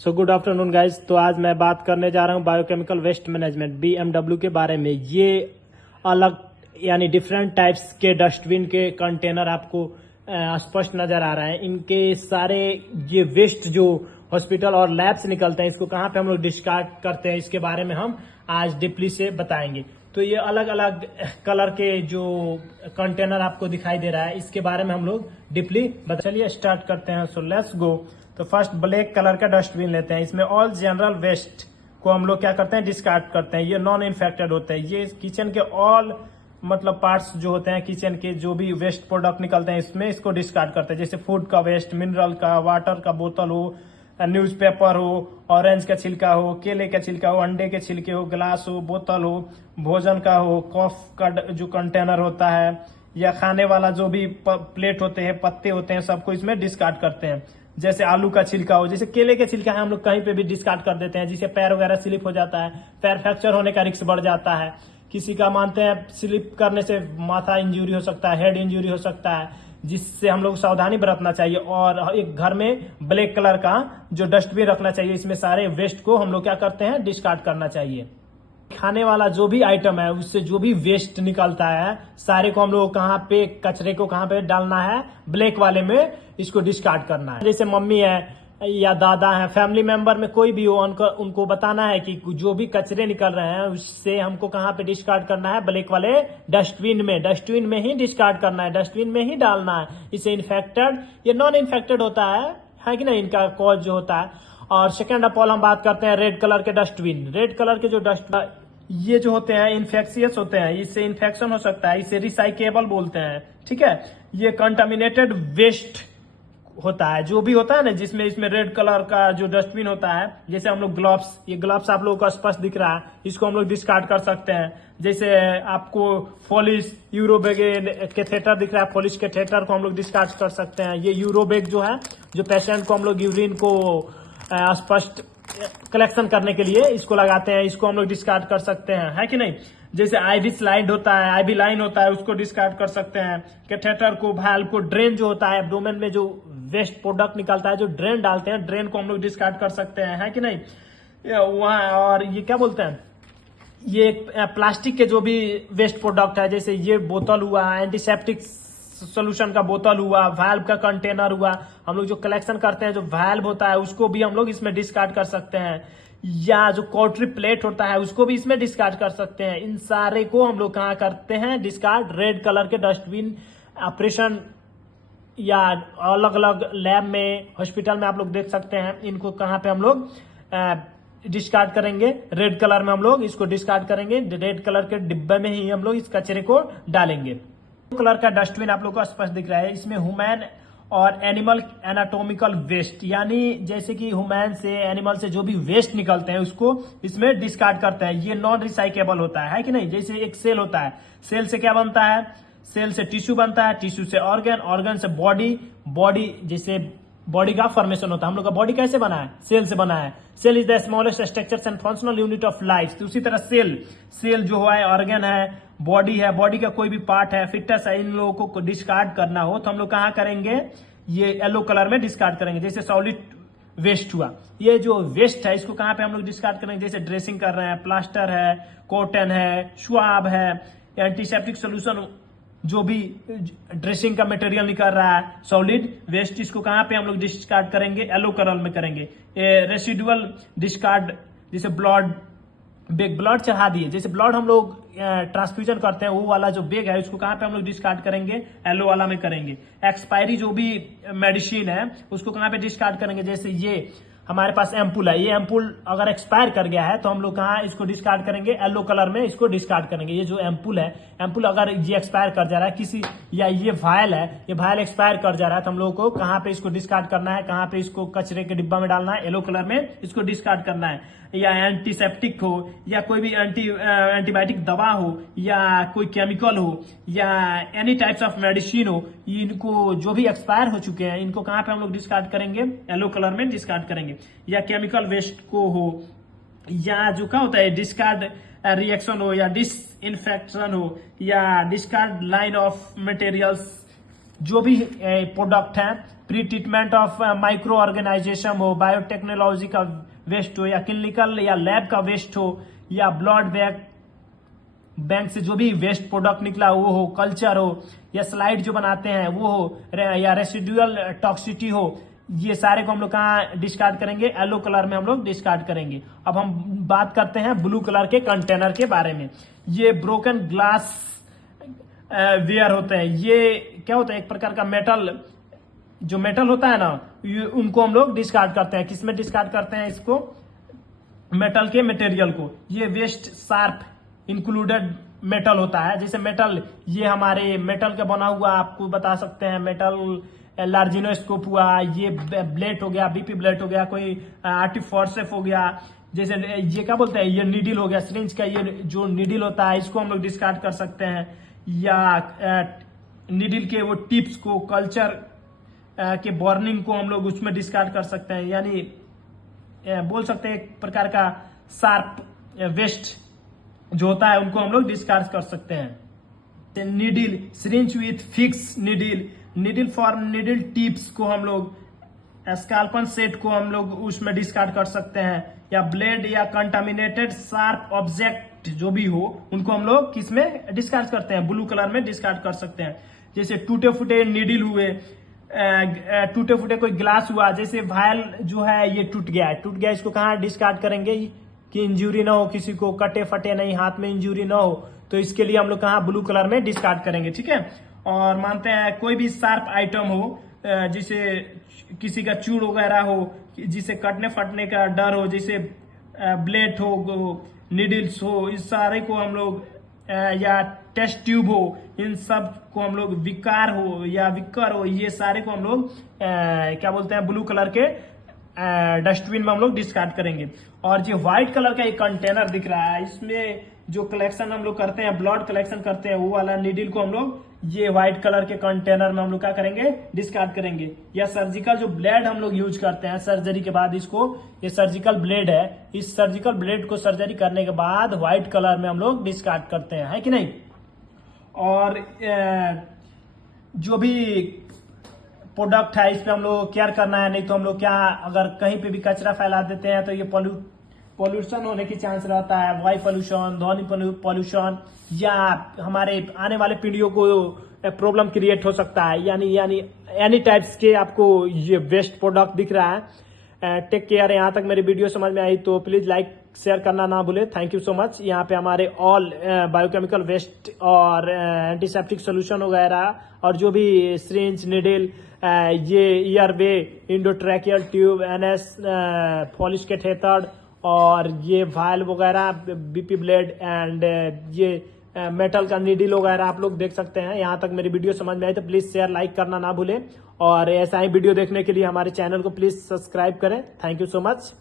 So good afternoon guys. तो आज मैं बात करने जा रहा हूँ बायोकेमिकल वेस्ट मैनेजमेंट BMW के बारे में। ये अलग यानी डिफरेंट टाइप्स के डस्टबिन के कंटेनर आपको स्पष्ट नजर आ रहा है। इनके सारे ये वेस्ट जो हॉस्पिटल और लैब से निकलते हैं, इसको कहाँ पे हम लोग डिस्कार्ड करते हैं, इसके बारे में हम आज डीपली से बताएंगे। तो ये अलग अलग कलर के जो कंटेनर आपको दिखाई दे रहा है, इसके बारे में हम लोग डीपली चलिए स्टार्ट करते हैं। So let's go. तो फर्स्ट ब्लैक कलर का डस्टबिन लेते हैं। इसमें ऑल जनरल वेस्ट को हम लोग क्या करते हैं, डिस्कार्ड करते हैं। ये नॉन इन्फेक्टेड होते हैं। ये किचन के ऑल मतलब पार्ट्स जो होते हैं, किचन के जो भी वेस्ट प्रोडक्ट निकलते हैं, इसमें इसको डिस्कार्ड करते हैं। जैसे फूड का वेस्ट, मिनरल का, वाटर का बोतल हो, न्यूज़पेपर हो, ऑरेंज का छिलका हो, केले का छिलका हो, अंडे के छिलके हो, ग्लास हो, बोतल हो, भोजन का हो, कॉफ का जो कंटेनर होता है, या खाने वाला जो भी प्लेट होते हैं, पत्ते होते हैं, सबको इसमें डिस्कार्ड करते हैं। जैसे आलू का छिलका हो, जैसे केले के छिलका है, हम लोग कहीं पे भी डिस्कार्ड कर देते हैं, जिससे पैर वगैरह स्लिप हो जाता है, पैर फ्रैक्चर होने का रिस्क बढ़ जाता है। किसी का मानते हैं स्लिप करने से माथा इंजरी हो सकता है, हेड इंजरी हो सकता है, जिससे हम लोग सावधानी बरतना चाहिए। और एक घर में ब्लैक कलर का जो डस्टबिन रखना चाहिए, इसमें सारे वेस्ट को हम लोग क्या करते हैं, डिस्कार्ड करना चाहिए। खाने वाला जो भी आइटम है, उससे जो भी वेस्ट निकलता है, सारे को हम लोग कहाँ पे, कचरे को कहाँ पे डालना है, ब्लैक वाले में इसको डिस्कार्ड करना है। जैसे मम्मी है या दादा है, फैमिली मेंबर में कोई भी हो, उनको बताना है कि जो भी कचरे निकल रहे हैं, उससे हमको कहाँ पे डिस्कार्ड करना है, ब्लैक वाले डस्टबिन में ही डिस्कार्ड करना है, डस्टबिन में ही डालना है। इससे इन्फेक्टेड या नॉन इन्फेक्टेड होता है कि नहीं, इनका कॉज जो होता है। और सेकेंड ऑफ ऑल हम बात करते हैं रेड कलर के डस्टबिन। रेड कलर के जो डस्टबिन ये जो होते हैं इन्फेक्शियस होते हैं, इससे इन्फेक्शन हो सकता है, इसे रिसाइकेबल बोलते हैं। ठीक है, ये कंटामिनेटेड वेस्ट होता है, जो भी होता है ना, जिसमें इसमें रेड कलर का जो डस्टबिन होता है। जैसे हम लोग ग्लव्स, ये ग्लव्स आप लोगों को स्पष्ट दिख रहा है, इसको हम लोग डिस्कार्ड कर सकते हैं। जैसे आपको फोलिस यूरोबैग कैथेटर दिख रहा है, फोलिस कैथेटर को हम लोग डिस्कार्ड कर सकते हैं। ये यूरोबैग जो है, जो पेशेंट को हम लोग यूरिन को स्पष्ट कलेक्शन करने के लिए इसको लगाते हैं, इसको हम लोग डिस्कार्ड कर सकते हैं, है कि नहीं। जैसे आईवी स्लाइड होता है, आईवी लाइन होता है, उसको डिस्कार्ड कर सकते हैं। कैथेटर को, वाल्व को, ड्रेन जो होता है, एब्डोमेन में जो वेस्ट प्रोडक्ट निकलता है, जो ड्रेन डालते हैं, ड्रेन को हम लोग डिस्कार्ड कर सकते हैं, है कि नहीं। वहां और ये क्या बोलते हैं, ये प्लास्टिक के जो भी वेस्ट प्रोडक्ट है, जैसे ये बोतल हुआ, एंटीसेप्टिक सोल्यूशन का बोतल हुआ, वाल्व का कंटेनर हुआ, हम लोग जो कलेक्शन करते हैं, जो वाल्व होता है, उसको भी हम लोग इसमें डिस्कार्ड कर सकते हैं। या जो कॉटरी प्लेट होता है, उसको भी इसमें डिस्कार्ड कर सकते हैं। इन सारे को हम लोग कहाँ करते हैं, डिस्कार्ड रेड कलर के डस्टबिन ऑपरेशन या अलग अलग लैब में, हॉस्पिटल में आप लोग देख सकते हैं। इनको कहाँ पे हम लोग डिस्कार्ड करेंगे, रेड कलर में हम लोग इसको डिस्कार्ड करेंगे। रेड कलर के डिब्बे में ही हम लोग इस कचरे को डालेंगे। कलर का डस्टबिन आप लोग को स्पष्ट दिख रहा है, इसमें ह्यूमन और एनिमल एनाटॉमिकल वेस्ट, यानी जैसे कि ह्यूमन से, एनिमल से जो भी वेस्ट निकलते हैं, उसको इसमें डिस्कार्ड करते हैं। ये नॉन रिसाइकेबल होता है कि नहीं। जैसे एक सेल होता है, सेल से क्या बनता है, सेल से टिश्यू बनता है, टिश्यू से ऑर्गन, ऑर्गन से बॉडी, बॉडी जैसे बॉडी का फॉर्मेशन होता है। हम लोग का बॉडी कैसे बना है, सेल से बना है। Cell is the smallest structure and functional unit of life. तो उसी तरह सेल जो हुआ है, ऑर्गन है, बॉडी है, बॉडी का कोई भी पार्ट है, फिटनेस है, इन लोगों को डिस्कार्ड करना हो तो हम लोग कहाँ करेंगे, ये येलो कलर में डिस्कार्ड करेंगे। जैसे सॉलिड वेस्ट हुआ, ये जो वेस्ट है, इसको कहाँ पे हम लोग डिस्कार्ड करेंगे। जैसे ड्रेसिंग कर रहे हैं, प्लास्टर है, कॉटन है, स्वाब है, एंटीसेप्टिक सोल्यूशन, जो भी ड्रेसिंग का मटेरियल निकल रहा है, सॉलिड वेस्ट, इसको कहाँ पे हम लोग डिस्कार्ड करेंगे, येलो कलर में करेंगे। रेसिडुअल डिस्कार्ड, जैसे ब्लड चढ़ा दिए, जैसे ब्लड हम लोग ट्रांसफ्यूजन करते हैं, वो वाला जो बैग है, उसको कहाँ पे हम लोग डिस्कार्ड करेंगे, येलो वाला में करेंगे। एक्सपायरी जो भी मेडिसिन है, उसको कहाँ पे डिस्कार्ड करेंगे। जैसे ये हमारे पास एम्पुल है, ये एम्पुल अगर एक्सपायर कर गया है तो हम लोग कहाँ इसको डिस्कार्ड करेंगे, येलो कलर में इसको डिस्कार्ड करेंगे। ये जो एम्पुल है, एम्पुल अगर ये एक्सपायर कर जा रहा है किसी, या ये वायल है, ये वायल एक्सपायर कर जा रहा है, तो हम लोगों को कहाँ पे इसको डिस्कार्ड करना है, कहाँ पे इसको कचरे के डिब्बा में डालना है, येलो कलर में इसको डिस्कार्ड करना है। या एंटीसेप्टिक हो, या कोई भी एंटीबायोटिक दवा हो, या कोई केमिकल हो, या एनी टाइप्स ऑफ मेडिसिन हो, इनको जो भी एक्सपायर हो चुके हैं, इनको कहाँ पे हम लोग डिस्कार्ड करेंगे, येलो कलर में डिस्कार्ड करेंगे। या केमिकल वेस्ट को हो, या जो क्या होता है डिस्कार्ड रिएक्शन हो, या डिसइंफेक्शन हो, या डिस्कार्ड लाइन ऑफ मटेरियल्स, जो भी प्रोडक्ट है pre treatment of micro organisation हो, बायोटेक्नोलॉजी का वेस्ट हो, या क्लिनिकल या लैब का वेस्ट हो, या ब्लड बैंक से जो भी वेस्ट प्रोडक्ट निकला वो हो, कल्चर हो, या स्लाइड जो बनाते हैं वो हो, या रेसिडुअल टॉक्सिटी हो, ये सारे को हम लोग कहाँ डिस्कार्ड करेंगे? येलो कलर में हम लोग डिस्कार्ड करेंगे। अब हम बात करते हैं ब्लू कलर के कंटेनर के बारे में। ये ब्रोकन ग्लास वेयर होते हैं। ये क्या होता है? एक प्रकार का मेटल, जो मेटल होता है ना, उनको हम लोग डिस्कार्ड करते हैं। किसमें डिस्कार्ड करते हैं इसको? मेटल के मटेरियल को। ये वेस्ट शार्प इंक्लूडेड मेटल होता है। जैसे मेटल, ये हमारे मेटल का बना हुआ आपको बता सकते हैं, मेटल लार्जिनोस्कोप हुआ, ये ब्लेड हो गया, बीपी ब्लेड हो गया, कोई आर्टिफोर्सेफ हो गया, जैसे ये क्या बोलते हैं, ये नीडल हो गया, सिरिंज का ये जो नीडल होता है इसको हम लोग डिस्कार्ड कर सकते हैं, या नीडल के वो टिप्स को, कल्चर के बर्निंग को हम लोग उसमें डिस्कार्ड कर सकते हैं। यानी बोल सकते हैं एक प्रकार का शार्प वेस्ट जो होता है उनको हम लोग डिस्कार्ड कर सकते हैं। Needle, syringe with fix needle, needle for needle tips को हम लोग, स्कैल्पल सेट को हम लोग उसमें डिस्कार्ड कर सकते हैं, या ब्लेड या कंटामिनेटेड शार्प ऑब्जेक्ट जो भी हो उनको हम लोग किसमें डिस्कार्ड करते हैं? ब्लू कलर में डिस्कार्ड कर सकते हैं। जैसे टूटे फूटे नीडल हुए, टूटे फूटे कोई ग्लास हुआ, जैसे वायल जो है ये टूट गया, इसको कहाँ डिस्कार्ड करेंगे कि इंजरी ना हो, किसी को कटे फटे नहीं, हाथ में इंजरी ना हो, तो इसके लिए हम लोग कहाँ ब्लू कलर में डिस्कार्ड करेंगे। ठीक है। और मानते हैं कोई भी शार्प आइटम हो, जिसे किसी का चूड़ वगैरह हो, जिसे कटने फटने का डर हो, जैसे ब्लेड हो, नीडल्स हो, इस सारे को हम लोग, या टेस्ट ट्यूब हो, इन सब को हम लोग, विकार हो या विकर हो, ये सारे को हम लोग क्या बोलते हैं, ब्लू कलर के डस्टबिन में हम लोग डिस्कार्ड करेंगे। और जो व्हाइट कलर का एक कंटेनर दिख रहा है, इसमें जो कलेक्शन हम लोग करते हैं, ब्लड कलेक्शन करते हैं, वो वाला नीडल को हम लोग ये व्हाइट कलर के कंटेनर में हम लोग क्या करेंगे? डिस्कार्ड करेंगे। या सर्जिकल जो ब्लेड हम लोग यूज करते हैं सर्जरी के बाद, इसको, ये सर्जिकल ब्लेड है, इस सर्जिकल ब्लेड को सर्जरी करने के बाद व्हाइट कलर में हम लोग डिस्कार्ड करते हैं, है कि नहीं? और जो भी प्रोडक्ट है इस पे हम लोग केयर करना है, नहीं तो हम लोग क्या, अगर कहीं पे भी कचरा फैला देते हैं तो ये पॉल्यूशन होने की चांस रहता है, वायु पॉल्यूशन, ध्वनि पॉल्यूशन, या हमारे आने वाले पीढ़ियों को प्रॉब्लम क्रिएट हो सकता है। यानी एनी टाइप्स के आपको ये वेस्ट प्रोडक्ट दिख रहा है। Take care. यहाँ तक मेरी वीडियो समझ में आई तो प्लीज लाइक शेयर करना ना भूले। Thank you so much. यहाँ पे हमारे ऑल बायोकेमिकल वेस्ट और एंटीसेप्टिक सोल्यूशन वगैरह, और जो भी सिरिंज, निडल, ये ईयरवे, इंडोट्रैकियल ट्यूब, एनएस, फॉलिश कैथेटर, और ये वायल वगैरह, बीपी ब्लेड, एंड ये मेटल का नीडल वगैरह आप लोग देख सकते हैं। यहाँ तक मेरी वीडियो समझ में आई तो प्लीज शेयर, लाइक करना ना भूलें, और ऐसा ही वीडियो देखने के लिए हमारे चैनल को प्लीज सब्सक्राइब करें। Thank you so much.